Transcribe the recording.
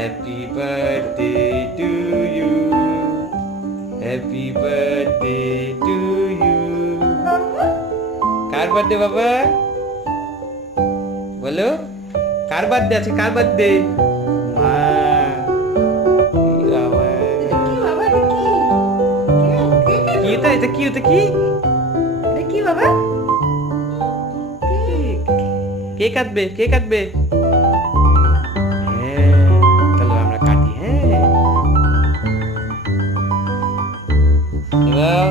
Happy birthday to you, happy birthday to you. কার birthday বাবা? বলো, কার বার্থডে আছে? কার বার্থডে? মা, বাবা, কি এটা? এটা কি? এটা কি? এটা কি বাবা? কে কাটবে? কে কাটবে? হ্যাঁ, চলো আমরা কাটি। হ্যাঁ, এবার